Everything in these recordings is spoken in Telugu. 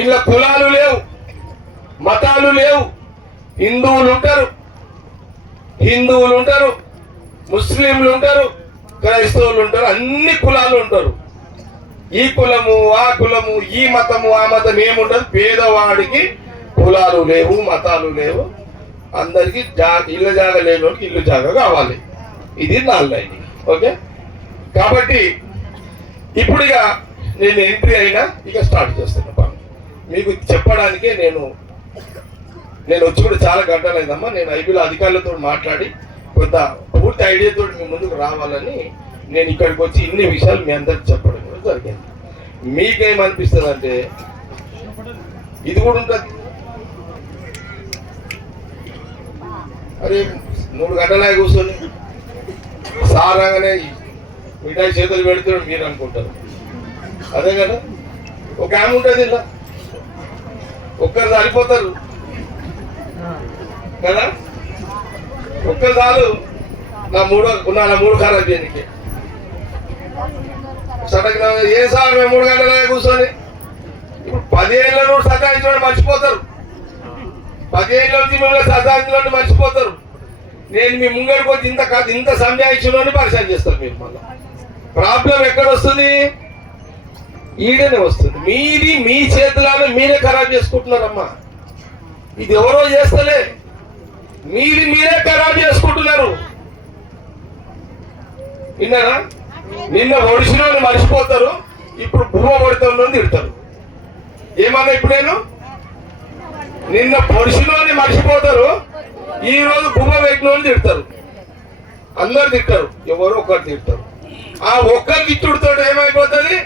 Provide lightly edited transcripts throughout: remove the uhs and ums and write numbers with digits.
ఇలా కులాలు లేవు, మతాలు లేవు. హిందువులు ఉంటారు, ముస్లింలు ఉంటారు, క్రైస్తవులు ఉంటారు, అన్ని కులాలు ఉంటారు. ఈ కులము ఆ కులము, ఈ మతము ఆ మతం ఏముండదు. పేదవాడికి కులాలు లేవు, మతాలు లేవు. అందరికి ఇల్లు జాగ లేని వాడికి ఇల్లు జాగ కావాలి. ఇది నా లైన్. ఓకే, కాబట్టి ఇప్పుడు ఇక నేను ఎంట్రీ అయినా ఇక స్టార్ట్ చేస్తున్నా పని. మీకు చెప్పడానికే నేను వచ్చి కూడా చాలా గంటలు అయిందమ్మా. నేను ఐబీలో అధికారులతో మాట్లాడి కొంత పూర్తి ఐడియాతో మీ ముందుకు రావాలని నేను ఇక్కడికి వచ్చి ఇన్ని విషయాలు మీ అందరికి చెప్పడం కూడా జరిగింది. మీకేమనిపిస్తుంది అంటే ఇది కూడా ఉంటుంది. అరే 3 గంటలే కూర్చొని సారంగానే మిఠాయి చేతులు పెడుతున్నాడు మీరు అనుకుంటారు. అదే కదా, ఒక ఆమె ఉంటుంది ఇలా, ఒక్కరు సరిపోతారు కదా, ఒక్కరు చాలు నా మూడు ఖరాబ్ చేయడానికి. సడన్ ఏ సార్ మేము 3 గంటలే కూర్చొని ఇప్పుడు 10 ఏళ్ళ నుండి సతాయించడం మర్చిపోతారు. 10 ఏళ్ళ నుంచి మిమ్మల్ని సతాయించడం మర్చిపోతారు. నేను మీ ముంగడికి వచ్చి ఇంత సంజాయించలోని పరిచయం చేస్తారు. మీరు మళ్ళీ ప్రాబ్లం ఎక్కడ వస్తుంది? ఈడనే వస్తుంది. మీది మీ చేతులను మీరే ఖరాబ్ చేసుకుంటున్నారమ్మా. ఇది ఎవరో చేస్తలే, మీది మీరే ఖరాబ్ చేసుకుంటున్నారు. విన్నారా? నిన్న ఒడిసిన మర్చిపోతారు, ఇప్పుడు భూమ పడుతున్న తిడతారు. ఏమన్నా ఇప్పుడు నేను నిన్న పొడిసినోని మర్చిపోతారు, ఈ రోజు భూమ పెట్టినోని తిడతారు. అందరు తిడతారు, ఎవరో ఒకరు తిడతారు. ఆ ఒక్కరి తిట్టుడితో ఏమైపోతుంది?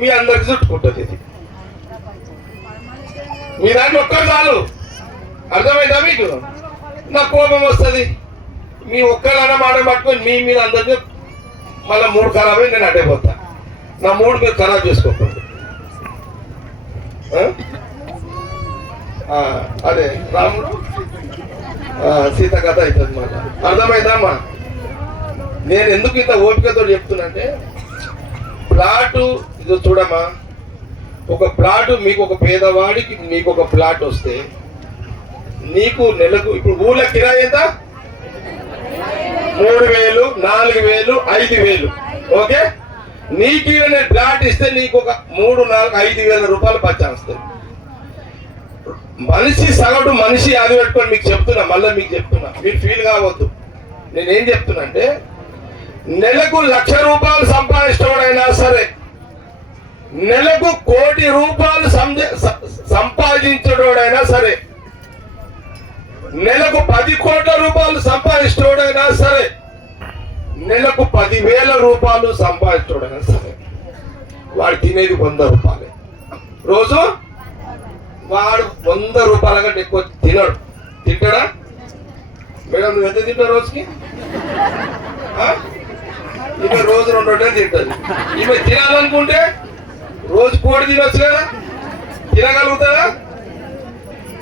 మీ అందరికి చుట్టుకుంటుంది. ఇది మీ దాన్ని ఒక్కరు చాలు. అర్థమైందా మీకు? నా కోపం వస్తుంది. మీ ఒక్కరైనా మాట పట్టుకొని మీ మీద అందరికీ మళ్ళీ 3 ఖరాబ్ అయి నేను అడ్డైపోతా. నా 3 మీరు ఖరాబ్ చేసుకోకండి. అదే రాముడు సీత కథ అవుతుంది మాట. అర్థమైందమ్మా? నేను ఎందుకు ఇంత ఓపికతో చెప్తున్నంటే, ప్లాటు ఇది చూడమ్మా, ఒక ప్లాటు మీకు ఒక పేదవాడికి మీకు ఒక ప్లాట్ వస్తే నీకు నెలకు ఇప్పుడు ఊళ్ళో కిరాయి ఎంత? 3000, 4000, 5000. ఓకే, నీకు నేను ప్లాట్ ఇస్తే నీకు ఒక 3, 4, 5,000 రూపాయలు పచ్చాస్తుంది. సగటు మనిషి అది పెట్టుకొని మీకు చెప్తున్నా, మళ్ళీ మీకు చెప్తున్నా, మీరు ఫీల్ కావద్దు. నేనేం చెప్తున్నా అంటే, నెలకు 1,00,000 రూపాయలు సంపాదించడైనా సరే, నెలకు 1 కోటి రూపాయలు సంపాదించడైనా సరే, నెలకు 10 కోట్ల రూపాయలు సంపాదించడైనా సరే, నెలకు 10,000 రూపాయలు సంపాదించడైనా సరే, వాడు తినేది 100 రూపాయలే రోజు. వాడు 100 రూపాయల కంటే ఎక్కువ తినడు. తింటాడా మేడం? నువ్వు ఎంత తింటావు రోజుకి? ఈమె రోజు 2 రొట్టెలు తింటుంది. ఈమె తినాలనుకుంటే రోజు కోడి తినొచ్చు కదా, తినగలుగుతారా?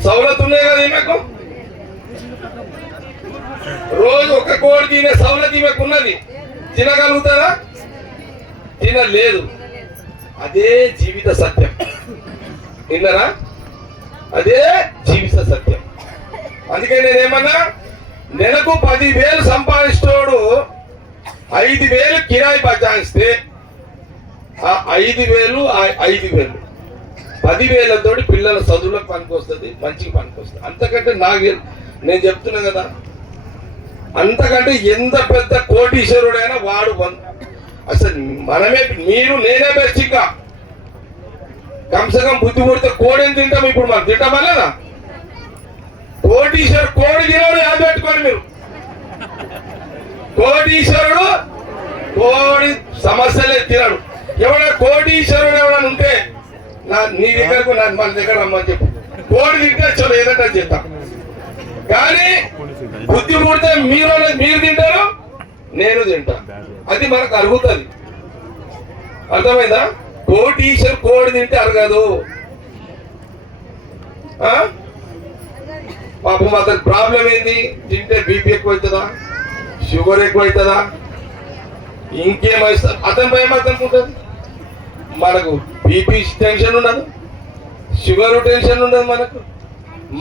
సౌలత్ ఉన్నాయి కదా ఈమెకు. రోజు 1 కోడి తినే సౌలత్ ఈమెకు ఉన్నది. తినగలుగుతారా? తినలేదు. అదే జీవిత సత్యం. విన్నారా? అదే జీవిత సత్యం. అందుకే నేనేమన్నా, నెలకు 10,000 సంపాదించోడు 5,000 కిరాయి బచాయిస్తే ఆ 5,000 10,000 పిల్లల చదువులకు పనికొస్తుంది, మంచిగా పనికొస్తుంది. అంతకంటే నేను చెప్తున్నా కదా, అంతకంటే ఎంత పెద్ద కోటీశ్వరుడైనా వాడు అసలు మనమే నేనే బెస్ట్. ఇంకా కంసకం బుద్ధి పుడితే కోడిని తింటాం. ఇప్పుడు మనం తింటామా లేదా? కోటీశ్వరుడు కోడి తినడు. యాద పెట్టుకోండి మీరు. కోటీశ్వరుడు కోడి సమస్యలే తినడు. ఎవరైనా కోటీశ్వరుడు ఎవరైనా ఉంటే నీ దగ్గరకు మన దగ్గర రమ్మని చెప్పు. కోడి తింటే చలో ఏదంటే చేద్దాం. కానీ బుద్ధి పుడితే మీరు తింటారు, నేను తింటా. అది మనకు అరుగుతుంది. అర్థమైందా? కోటీశ్వరు కోడి తింటే అరగదు. పాపం అతని ప్రాబ్లం ఏంది? తింటే బీపీ ఎక్కువ అవుతుందా, షుగర్ ఎక్కువ అవుతుందా, ఇంకేమైతుంది? అతని భయం అతనికి ఉంటుంది. మనకు బీపీ టెన్షన్ ఉండదు, షుగర్ టెన్షన్ ఉండదు మనకు.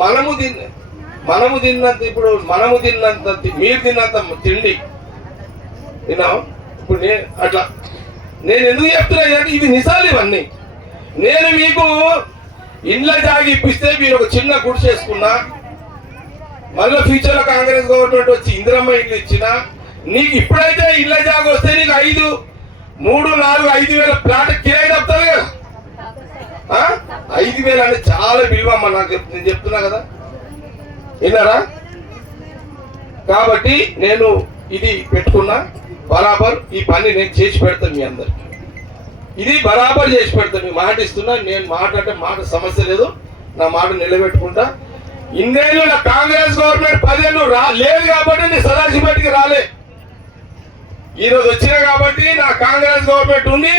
మనము తిన్నంత ఇప్పుడు మీరు తిన్నంత తిండి తిన్నాం. ఇప్పుడు అట్లా నేను ఎందుకు చెప్తున్నా అంటే ఇది నిజాలు ఇవన్నీ. నేను మీకు ఇండ్ల జాగి ఇప్పిస్తే మీరు ఒక చిన్న గుడి చేసుకున్నా, మళ్ళీ ఫ్యూచర్లో కాంగ్రెస్ గవర్నమెంట్ వచ్చి ఇందిరమ్మ ఇల్లు ఇచ్చినా, నీకు ఇప్పుడైతే ఇళ్ళ జాగ వస్తే నీకు 3, 4, 5,000 ప్లాట్ కిరాయి తప్పుతుంది కదా. 5,000 అంటే చాలా విలువ అమ్మ. నేను చెప్తున్నా కదా, విన్నారా? కాబట్టి నేను ఇది పెట్టుకున్నా, బరాబర్ ఈ పని నేను చేసి పెడతాను మీ అందరికి. ఇది బరాబర్ చేసి పెడతాను, మీ మాట ఇస్తున్నా. నేను మాట అంటే మాట సమస్య లేదు, నా మాట నిలబెట్టుకుంటా. ఇన్నేళ్ళు నా కాంగ్రెస్ గవర్నమెంట్ 10 ఏళ్ళు లేదు కాబట్టి నేను సదాశివపేటకి రాలే. ఈరోజు వచ్చినా కాబట్టి నా కాంగ్రెస్ గవర్నమెంట్ ఉంది.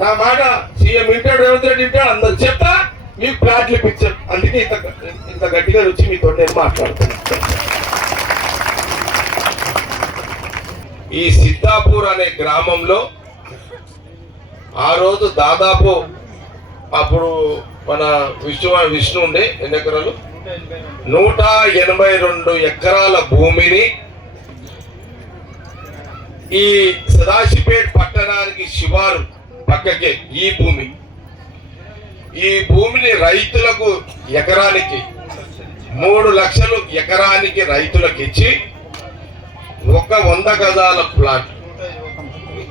నా మాట సీఎం వింటాడు, రేవంత్ రెడ్డి వింటాడు, అందరు చెప్తా. మీకు ప్లాట్లు ఇప్పించారు, అందుకే ఇంత గట్టిగా వచ్చి మీతో నేను మాట్లాడుతున్నాను. ఈ సిద్ధాపూర్ అనే గ్రామంలో ఆ రోజు దాదాపు అప్పుడు మన విష్ణు ఉండే ఎన్ని ఎకరాలు, 182 ఎకరాల భూమిని ఈ సదాశివపేట పట్టణానికి శివారు పక్కకే ఈ భూమిని రైతులకు ఎకరానికి 3 లక్షలు ఎకరానికి రైతులకు ఇచ్చి ఒక 100 గజాల ప్లాట్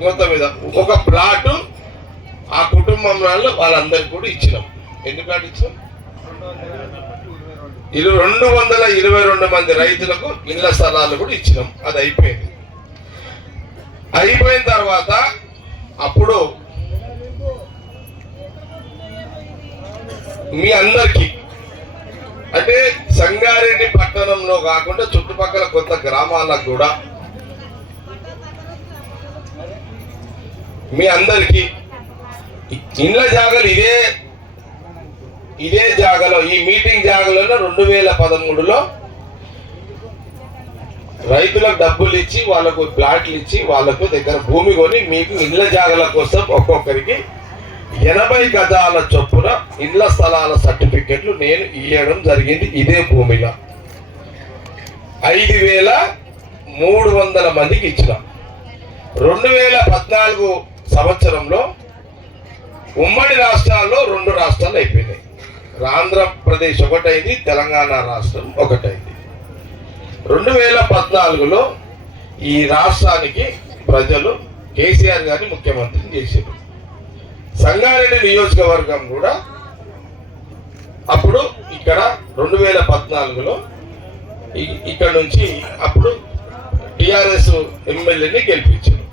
మొత్తం మీద ఒక ప్లాట్ ఆ కుటుంబంలో వాళ్ళందరికీ కూడా ఇచ్చినాం. ఎందుకంటే ఇచ్చినాం 222 మంది రైతులకు ఇళ్ల స్థలాలు కూడా ఇచ్చినాం. అది అయిపోయింది. అయిపోయిన తర్వాత అప్పుడు మీ అందరికీ అంటే సంగారెడ్డి పట్టణంలో కాకుండా చుట్టుపక్కల కొత్త గ్రామాలకు కూడా మీ అందరికీ ఇళ్ల జాగాలు ఇదే జాగాలో ఈ మీటింగ్ జాగాలో 2013లో రైతులకు డబ్బులు ఇచ్చి వాళ్ళకు ప్లాట్లు ఇచ్చి వాళ్ళకు దగ్గర భూమి కొని మీకు ఇళ్ల జాగాల కోసం ఒక్కొక్కరికి 80 గజాల చొప్పున ఇళ్ల స్థలాల సర్టిఫికెట్లు నేను ఇవ్వడం జరిగింది. ఇదే భూమిలో 5,300 మందికి ఇచ్చిన. 2014 సంవత్సరంలో ఉమ్మడి రాష్ట్రాల్లో 2 రాష్ట్రాలు అయిపోయినాయి. ఆంధ్రప్రదేశ్ ఒకటైంది, తెలంగాణ రాష్ట్రం ఒకటైంది. 2014లో ఈ రాష్ట్రానికి ప్రజలు కేసీఆర్ గారిని ముఖ్యమంత్రిని చేశారు. సంగారెడ్డి నియోజకవర్గం కూడా అప్పుడు ఇక్కడ 2014లో ఇక్కడ నుంచి అప్పుడు టిఆర్ఎస్ ఎమ్మెల్యేని గెలిపించారు.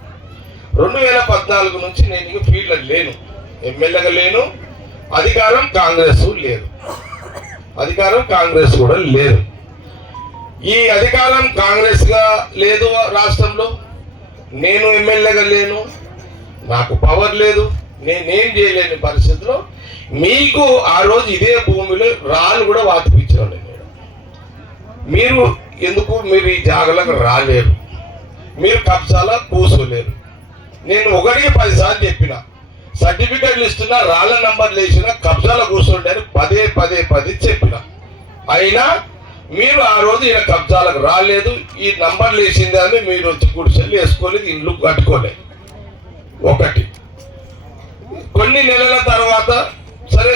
2014 నుంచి నేను ఫీల్డ్లో లేను, ఎమ్మెల్యేగా లేను, అధికారం కాంగ్రెస్ లేదు, అధికారం కాంగ్రెస్ కూడా లేదు. ఈ అధికారం కాంగ్రెస్ గా లేదు రాష్ట్రంలో, నేను ఎమ్మెల్యేగా లేను, నాకు పవర్ లేదు, నేనేం చేయలేని పరిస్థితిలో మీకు ఆ రోజు ఇదే భూమిలో రాళ్ళు కూడా వాతిపించాను. మీరు ఎందుకు మీరు ఈ జాగలకు రాలేరు, మీరు కబ్జాలా కూర్చోలేరు. నేను 1కి 10 సార్లు చెప్పిన, సర్టిఫికెట్లు ఇస్తున్నా, రాళ్ళ నంబర్లు వేసిన, కబ్జాలో కూర్చోండి అని పదే చెప్పిన. అయినా మీరు ఆ రోజు ఈయన కబ్జాలకు రాలేదు, ఈ నంబర్లు వేసింది అని మీరు వచ్చి గుడిసెలు వేసుకోలేదు, ఇల్లు కట్టుకోలేదు. ఒకటి కొన్ని నెలల తర్వాత సరే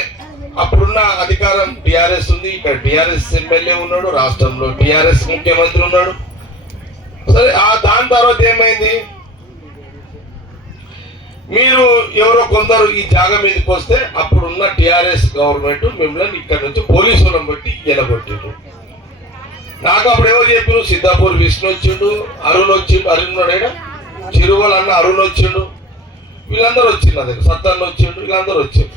అప్పుడున్న అధికారం టిఆర్ఎస్ ఉంది, ఇక్కడ టిఆర్ఎస్ ఎమ్మెల్యే ఉన్నాడు, రాష్ట్రంలో టిఆర్ఎస్ ముఖ్యమంత్రి ఉన్నాడు. సరే దాని తర్వాత ఏమైంది, మీరు ఎవరో కొందరు ఈ జాగా మీదకి వస్తే అప్పుడున్న టిఆర్ఎస్ గవర్నమెంట్ మిమ్మల్ని ఇక్కడ నుంచి పోలీసులను బట్టి ఎలగొట్టారు. నాకు అప్పుడు ఎవరు చెప్పారు, సిద్ధాపూర్ విష్ణు వచ్చిండు, అరుణ్ ఉన్నాడు, చిరువల్ అన్న అరుణ్ వచ్చిండు, వీళ్ళందరూ వచ్చిండు, నా దగ్గర సత్తన్న వచ్చిండు, వీళ్ళందరూ వచ్చారు.